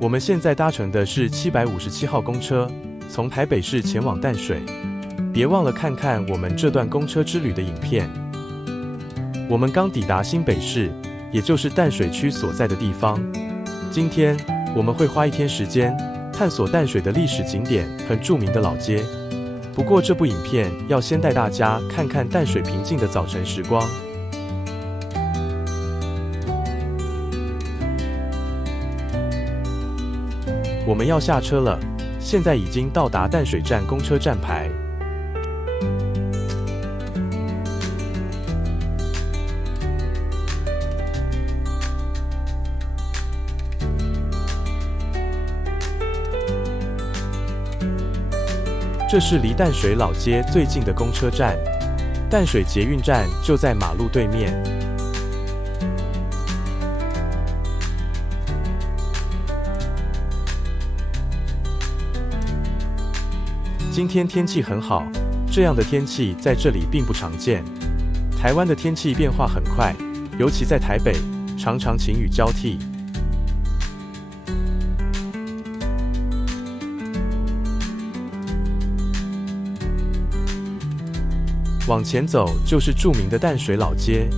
我们现在搭乘的是757号公车，从台北市前往淡水。别忘了看看我们这段公车之旅的影片。我们刚抵达新北市，也就是淡水区所在的地方。今天我们会花1天时间探索淡水的历史景点和著名的老街。不过这部影片要先带大家看看淡水平静的早晨时光。我们要下车了，现在已经到达淡水站公车站牌。这是离淡水老街最近的公车站，淡水捷运站就在马路对面。今天天气很好，这样的天气在这里并不常见。台湾的天气变化很快，尤其在台北，常常晴雨交替。往前走就是著名的淡水老街。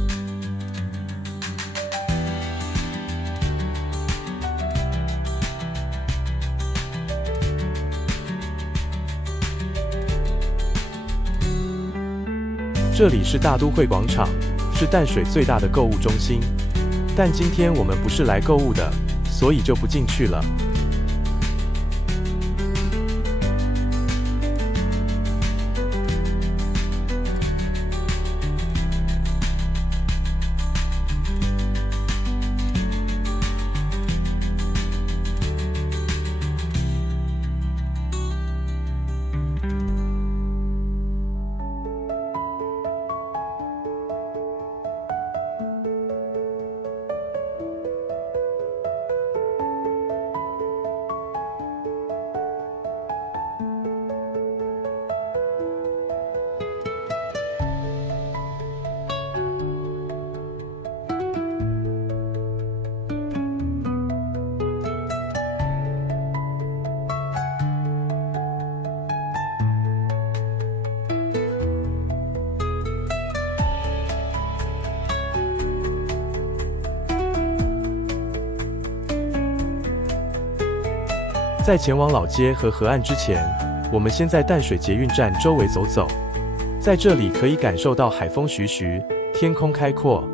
这里是大都会广场，是淡水最大的购物中心。但今天我们不是来购物的，所以就不进去了。在前往老街和河岸之前，我们先在淡水捷运站周围走走。在这里可以感受到海风徐徐，天空开阔。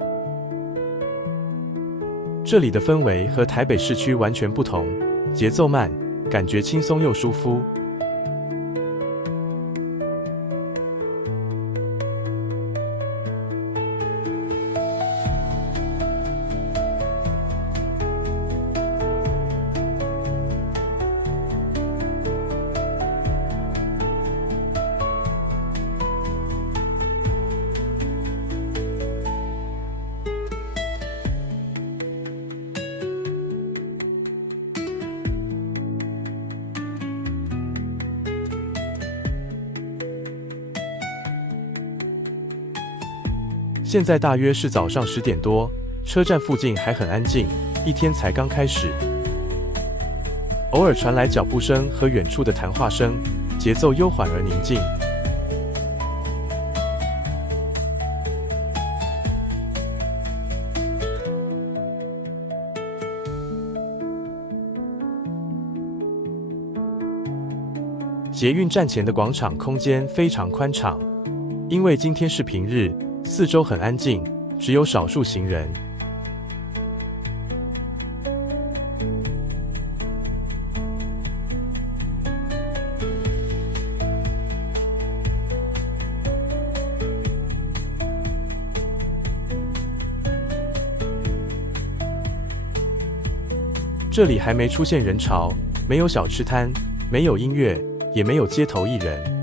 这里的氛围和台北市区完全不同，节奏慢，感觉轻松又舒服。现在大约是早上10点多，车站附近还很安静，一天才刚开始。偶尔传来脚步声和远处的谈话声，节奏悠缓而宁静。捷运站前的广场空间非常宽敞，因为今天是平日，四周很安静，只有少数行人。这里还没出现人潮，没有小吃摊，没有音乐，也没有街头艺人。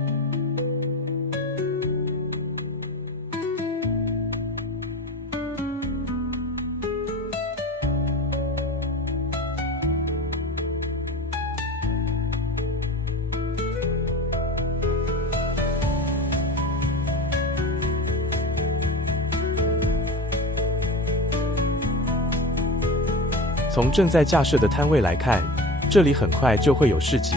从正在架设的摊位来看，这里很快就会有市集。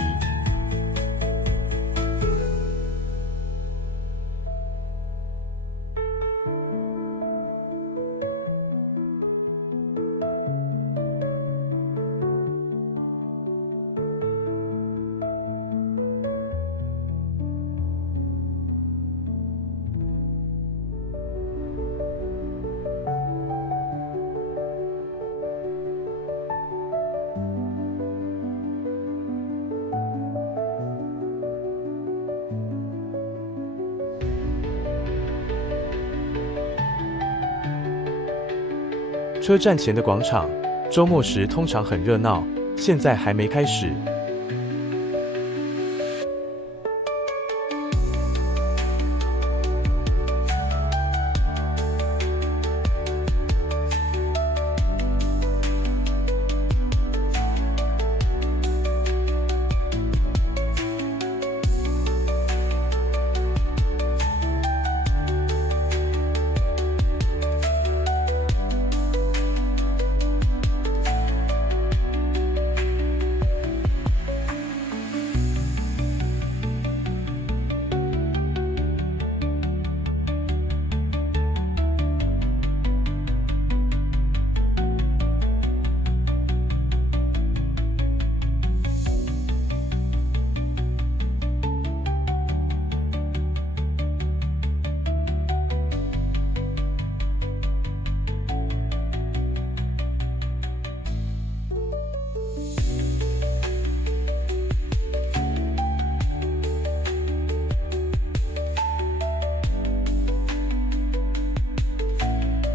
车站前的广场，周末时通常很热闹，现在还没开始。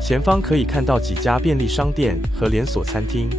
前方可以看到几家便利商店和连锁餐厅。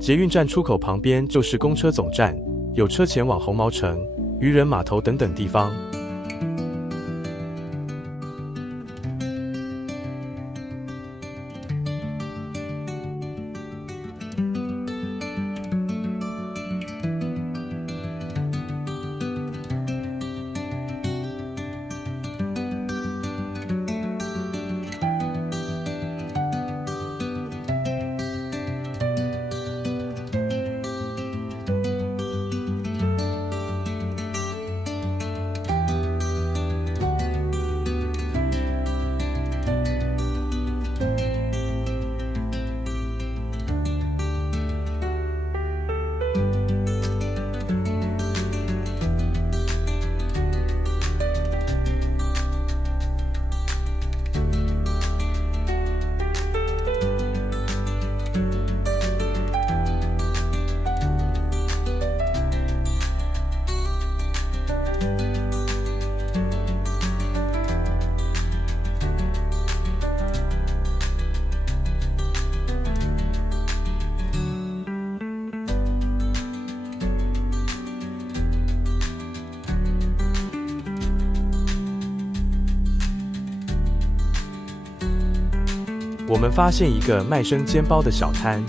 捷运站出口旁边就是公车总站，有车前往红毛城、渔人码头等等地方。我们发现一个卖生煎包的小摊，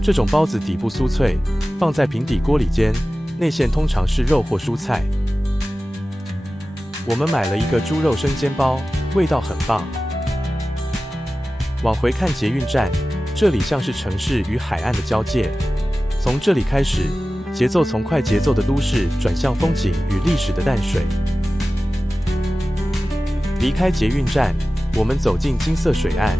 这种包子底部酥脆，放在平底锅里煎，内馅通常是肉或蔬菜。我们买了一个猪肉生煎包，味道很棒。往回看捷运站，这里像是城市与海岸的交界。从这里开始，节奏从快节奏的都市转向风景与历史的淡水。离开捷运站，我们走进金色水岸。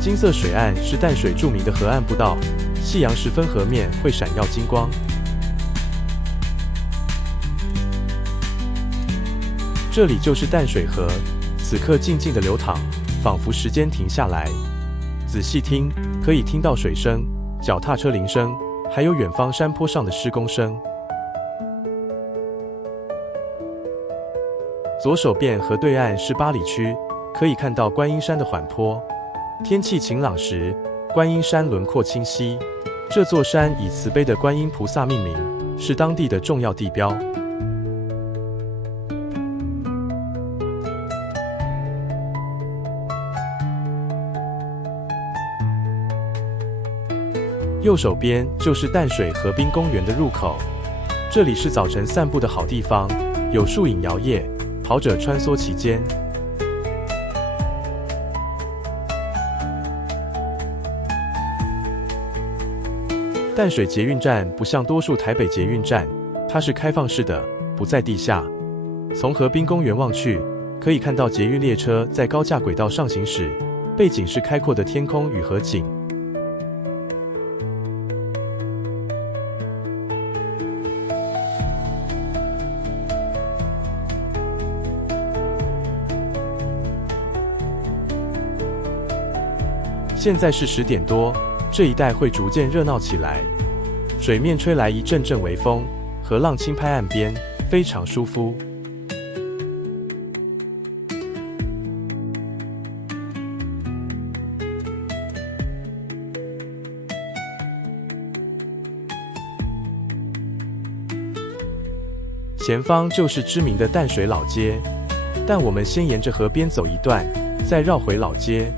金色水岸是淡水著名的河岸步道，夕阳时分河面会闪耀金光。这里就是淡水河，此刻静静的流淌，仿佛时间停下来。仔细听，可以听到水声、脚踏车铃声，还有远方山坡上的施工声。左手边河对岸是八里区，可以看到观音山的缓坡。天气晴朗时，观音山轮廓清晰。这座山以慈悲的观音菩萨命名，是当地的重要地标。右手边就是淡水河滨公园的入口，这里是早晨散步的好地方，有树影摇曳，跑者穿梭其间。淡水捷运站不像多数台北捷运站，它是开放式的，不在地下。从河滨公园望去，可以看到捷运列车在高架轨道上行驶，背景是开阔的天空与河景。现在是10点多。这一带会逐渐热闹起来，水面吹来一阵阵微风，河浪轻拍岸边，非常舒服。前方就是知名的淡水老街，但我们先沿着河边走一段，再绕回老街。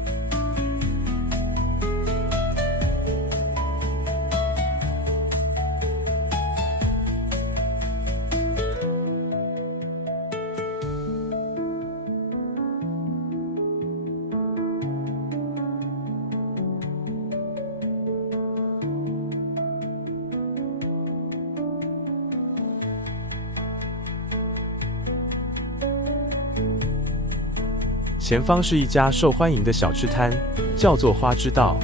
前方是一家受欢迎的小吃摊，叫做花之道。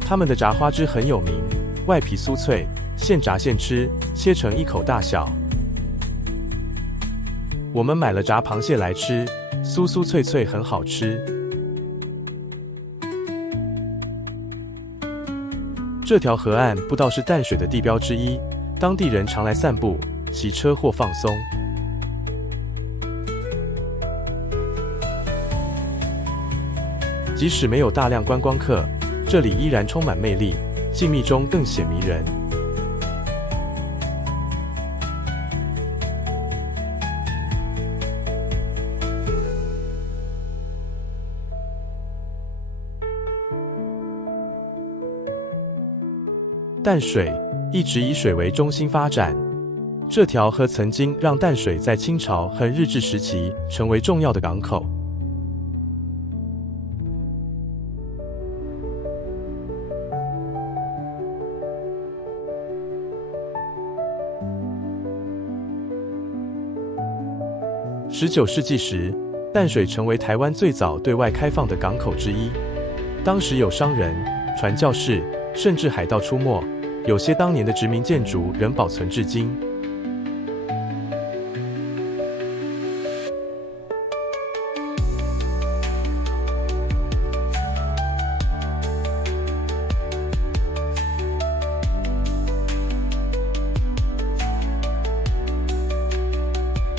他们的炸花枝很有名，外皮酥脆，现炸现吃，切成一口大小。我们买了炸螃蟹来吃，酥酥脆脆，很好吃。这条河岸不道是淡水的地标之一，当地人常来散步、骑车或放松。即使没有大量观光客，这里依然充满魅力，静谧中更显迷人。淡水一直以水为中心发展。这条河曾经让淡水在清朝和日治时期成为重要的港口。19世纪时，淡水成为台湾最早对外开放的港口之一。当时有商人、传教士，甚至海盗出没，有些当年的殖民建筑仍保存至今。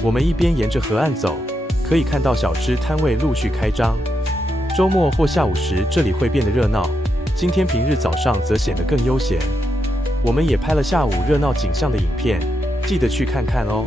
我们一边沿着河岸走，可以看到小吃摊位陆续开张。周末或下午时，这里会变得热闹。今天平日早上则显得更悠闲。我们也拍了下午热闹景象的影片，记得去看看哦。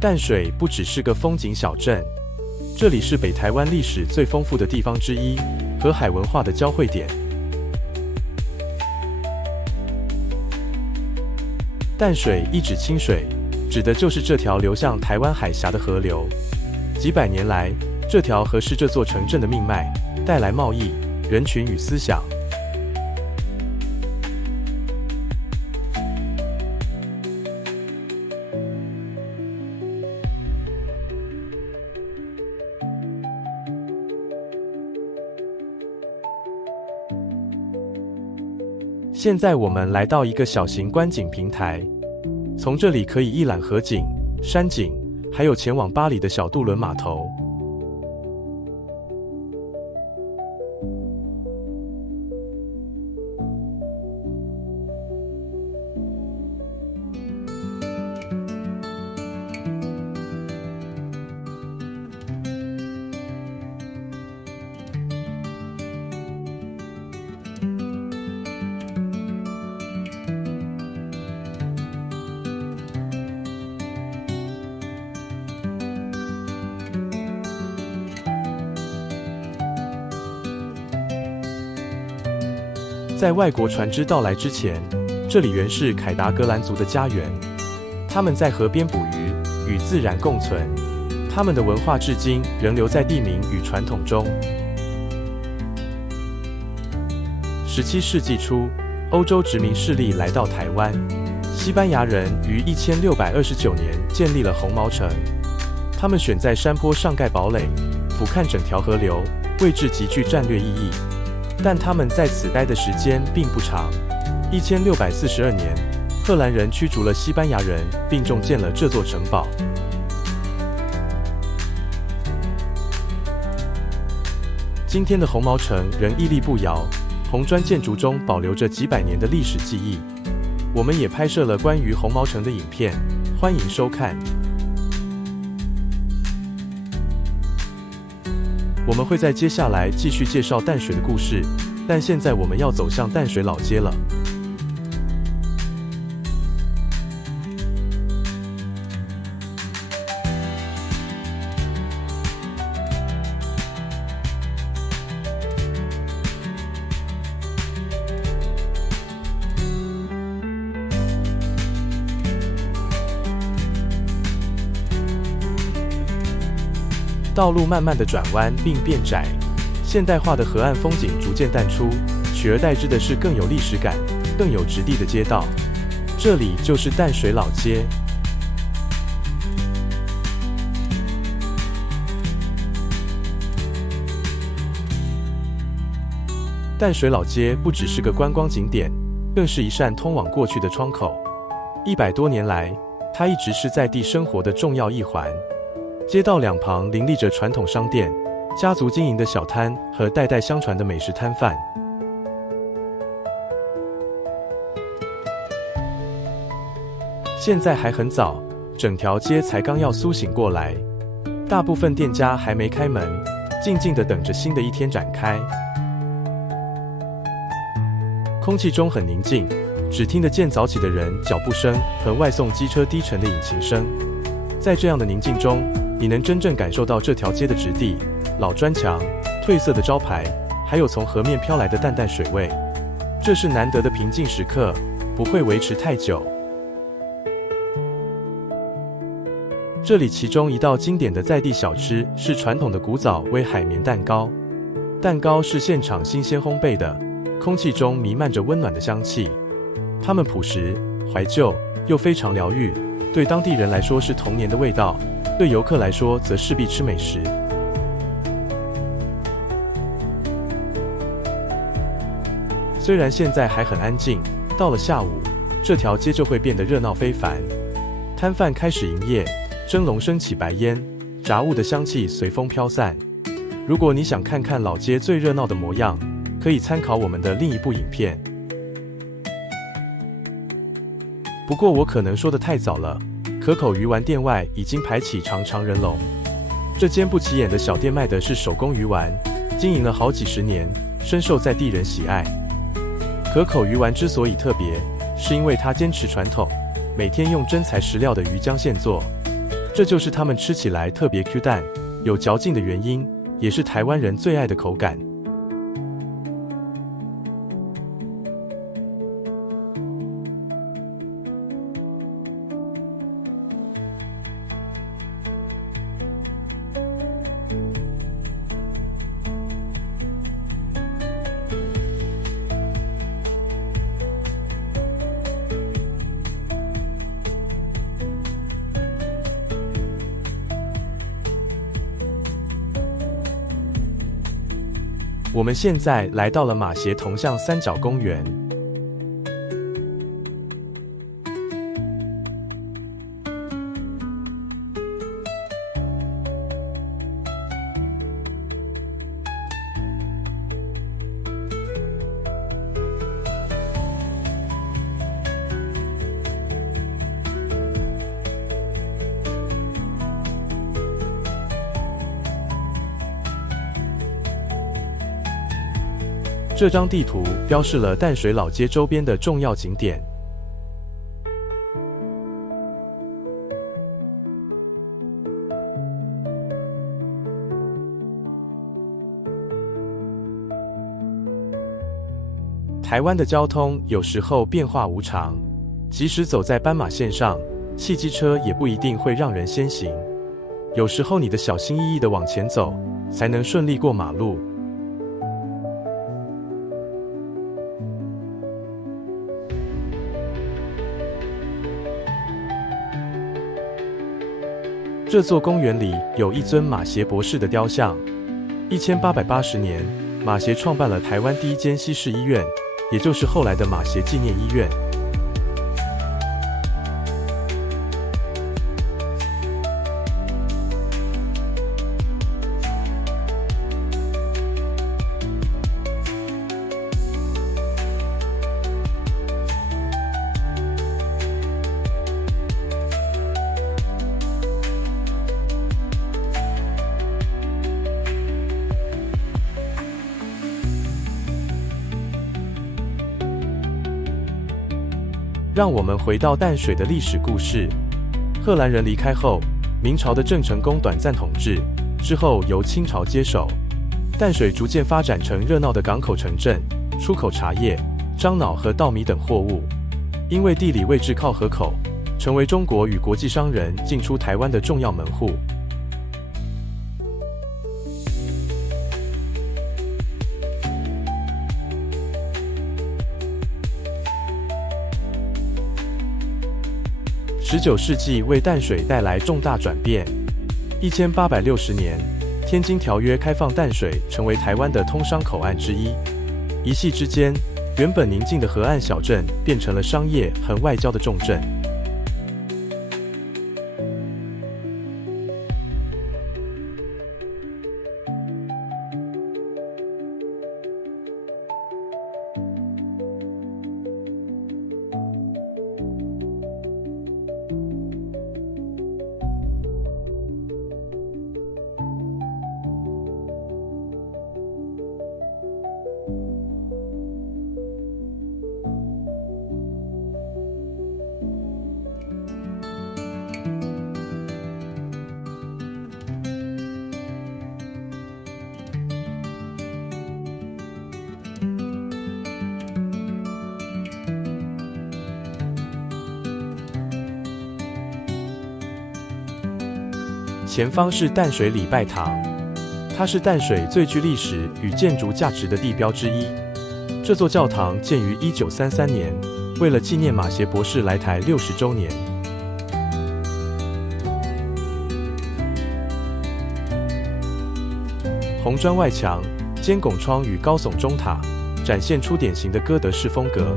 淡水不只是个风景小镇，这里是北台湾历史最丰富的地方之一，和海文化的交汇点。淡水一指清水，指的就是这条流向台湾海峡的河流。几百年来，这条河是这座城镇的命脉，带来贸易、人群与思想。现在我们来到一个小型观景平台，从这里可以一览河景、山景，还有前往巴黎的小渡轮码头。在外国船只到来之前，这里原是凯达格兰族的家园。他们在河边捕鱼，与自然共存。他们的文化至今仍留在地名与传统中。17世纪初，欧洲殖民势力来到台湾，西班牙人于1629年建立了红毛城。他们选在山坡上盖堡垒，俯瞰整条河流，位置极具战略意义。但他们在此待的时间并不长。1642年，荷兰人驱逐了西班牙人，并重建了这座城堡。今天的红毛城仍屹立不摇，红砖建筑中保留着几百年的历史记忆。我们也拍摄了关于红毛城的影片，欢迎收看。我们会在接下来继续介绍淡水的故事，但现在我们要走向淡水老街了。道路慢慢的转弯并变窄，现代化的河岸风景逐渐淡出，取而代之的是更有历史感、更有质地的街道。这里就是淡水老街。淡水老街不只是个观光景点，更是一扇通往过去的窗口。100多年来，它一直是在地生活的重要一环。街道两旁林立着传统商店、家族经营的小摊和代代相传的美食摊贩。现在还很早，整条街才刚要苏醒过来，大部分店家还没开门，静静地等着新的一天展开。空气中很宁静，只听得见早起的人脚步声和外送机车低沉的引擎声。在这样的宁静中，你能真正感受到这条街的质地，老砖墙、褪色的招牌，还有从河面飘来的淡淡水味。这是难得的平静时刻，不会维持太久。这里其中一道经典的在地小吃是传统的古早味海绵蛋糕。蛋糕是现场新鲜烘焙的，空气中弥漫着温暖的香气。它们朴实、怀旧，又非常疗愈，对当地人来说是童年的味道。对游客来说，则势必吃美食。虽然现在还很安静，到了下午，这条街就会变得热闹非凡。摊贩开始营业，蒸笼升起白烟，炸物的香气随风飘散。如果你想看看老街最热闹的模样，可以参考我们的另一部影片。不过我可能说得太早了。可口鱼丸店外已经排起长长人龙。这间不起眼的小店卖的是手工鱼丸，经营了好几十年，深受在地人喜爱。可口鱼丸之所以特别，是因为它坚持传统，每天用真材实料的鱼浆现做，这就是他们吃起来特别 Q 弹、有嚼劲的原因，也是台湾人最爱的口感。我们现在来到了马偕铜像三角公园。这张地图标示了淡水老街周边的重要景点。台湾的交通有时候变化无常，即使走在斑马线上，汽机车也不一定会让人先行。有时候你得小心翼翼地往前走，才能顺利过马路。这座公园里有一尊马偕博士的雕像。1880年，马偕创办了台湾第一间西式医院，也就是后来的马偕纪念医院。让我们回到淡水的历史故事。荷兰人离开后，明朝的郑成功短暂统治，之后由清朝接手。淡水逐渐发展成热闹的港口城镇，出口茶叶、樟脑和稻米等货物。因为地理位置靠河口，成为中国与国际商人进出台湾的重要门户。19世纪为淡水带来重大转变。1860年，天津条约开放淡水成为台湾的通商口岸之一。一夕之间，原本宁静的河岸小镇变成了商业和外交的重镇。前方是淡水礼拜堂，它是淡水最具历史与建筑价值的地标之一。这座教堂建于1933年，为了纪念马偕博士来台60周年。红砖外墙、尖拱窗与高耸钟塔，展现出典型的哥德式风格。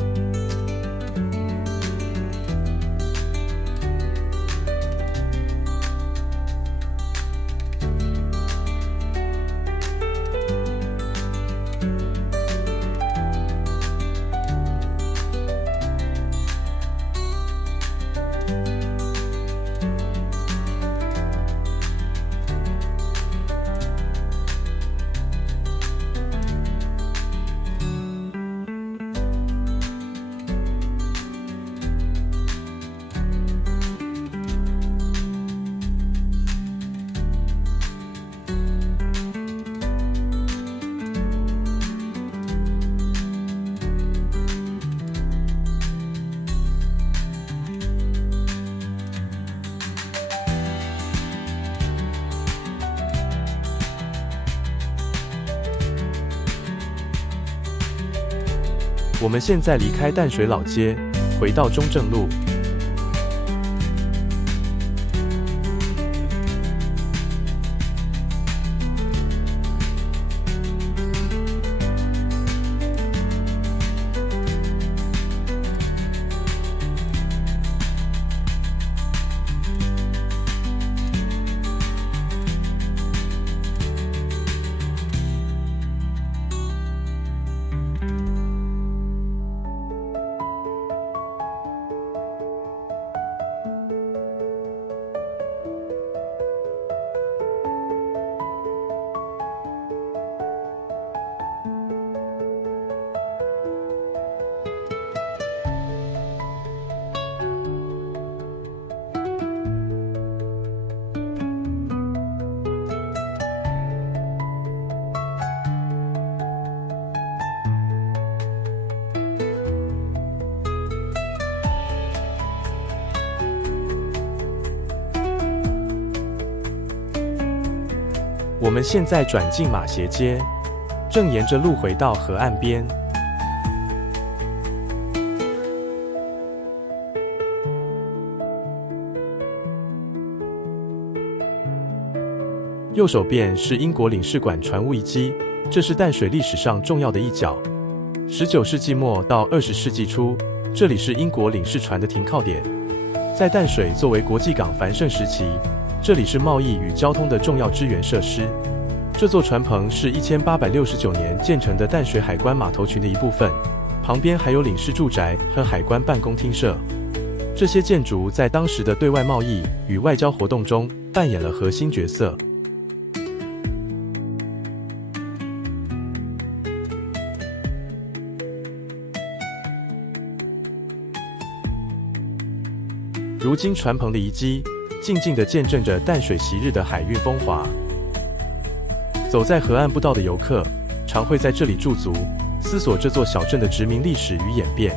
我们现在离开淡水老街，回到中正路。我们现在转进马斜街，正沿着路回到河岸边。右手边是英国领事馆船坞遗迹，这是淡水历史上重要的一角。19世纪末到20世纪初，这里是英国领事船的停靠点。在淡水作为国际港繁盛时期，这里是贸易与交通的重要支援设施。这座船棚是1869年建成的淡水海关码头群的一部分，旁边还有领事住宅和海关办公厅舍。这些建筑在当时的对外贸易与外交活动中扮演了核心角色。如今船棚的遗迹，静静地见证着淡水昔日的海运风华。走在河岸步道的游客，常会在这里驻足，思索这座小镇的殖民历史与演变。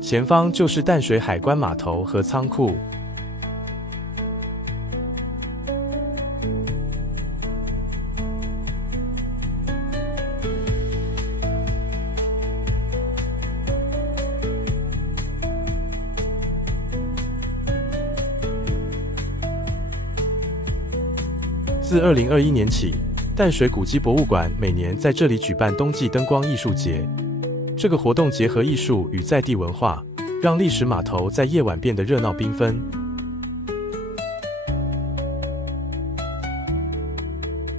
前方就是淡水海关码头和仓库。自2021年起，淡水古迹博物馆每年在这里举办冬季灯光艺术节。这个活动结合艺术与在地文化，让历史码头在夜晚变得热闹缤纷。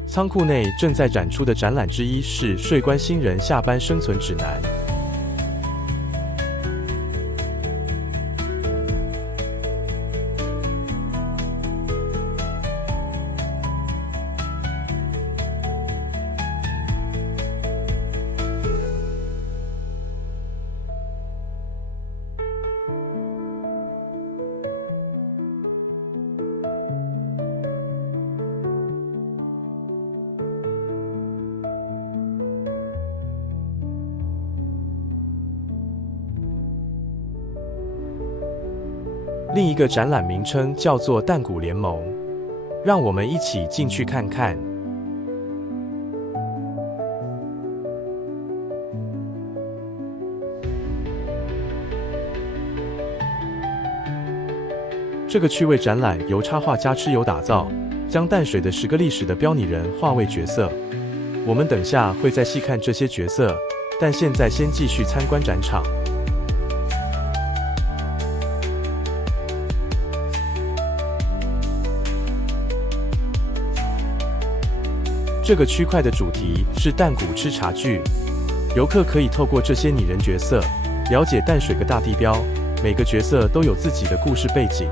仓库内正在展出的展览之一是税关新人下班生存指南。另一个展览名称叫做淡谷联盟，让我们一起进去看看。这个趣味展览由插画家蚩尤打造，将淡水的10个历史的标拟人化为角色。我们等下会再细看这些角色，但现在先继续参观展场。这个区块的主题是淡谷吃茶具，游客可以透过这些拟人角色，了解淡水个大地标，每个角色都有自己的故事背景。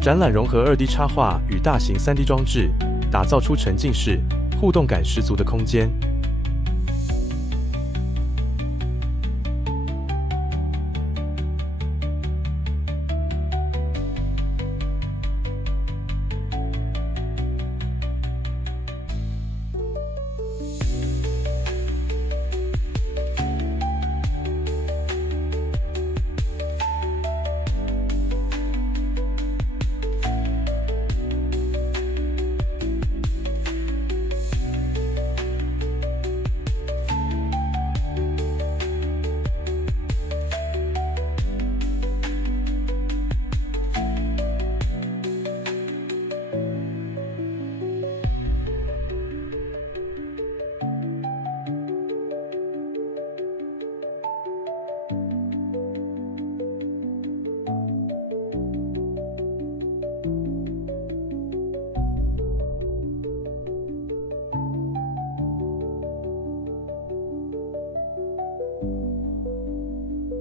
展览融合2D 插画与大型3D 装置，打造出沉浸式、互动感十足的空间。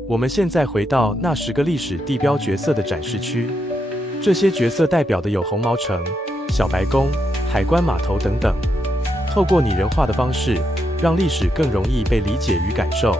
我们现在回到那10个历史地标角色的展示区，这些角色代表的有红毛城、小白宫、海关码头等等。透过拟人化的方式，让历史更容易被理解与感受。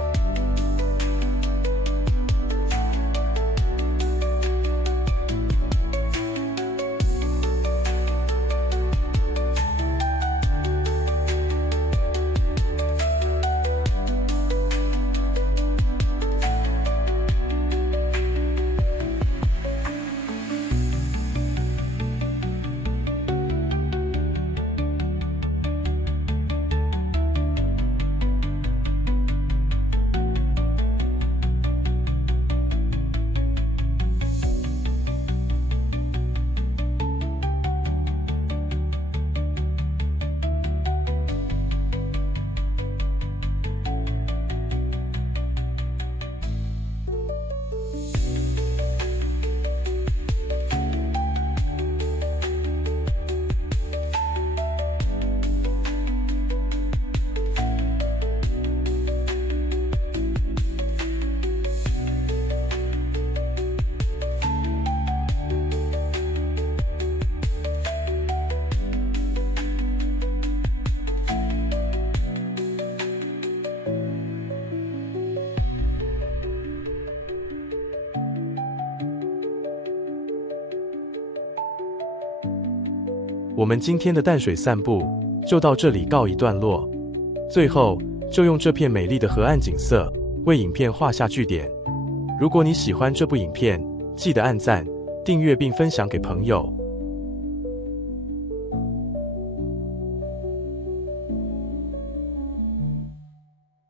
我们今天的淡水散步就到这里告一段落。最后，就用这片美丽的河岸景色为影片画下句点。如果你喜欢这部影片，记得按赞、订阅并分享给朋友。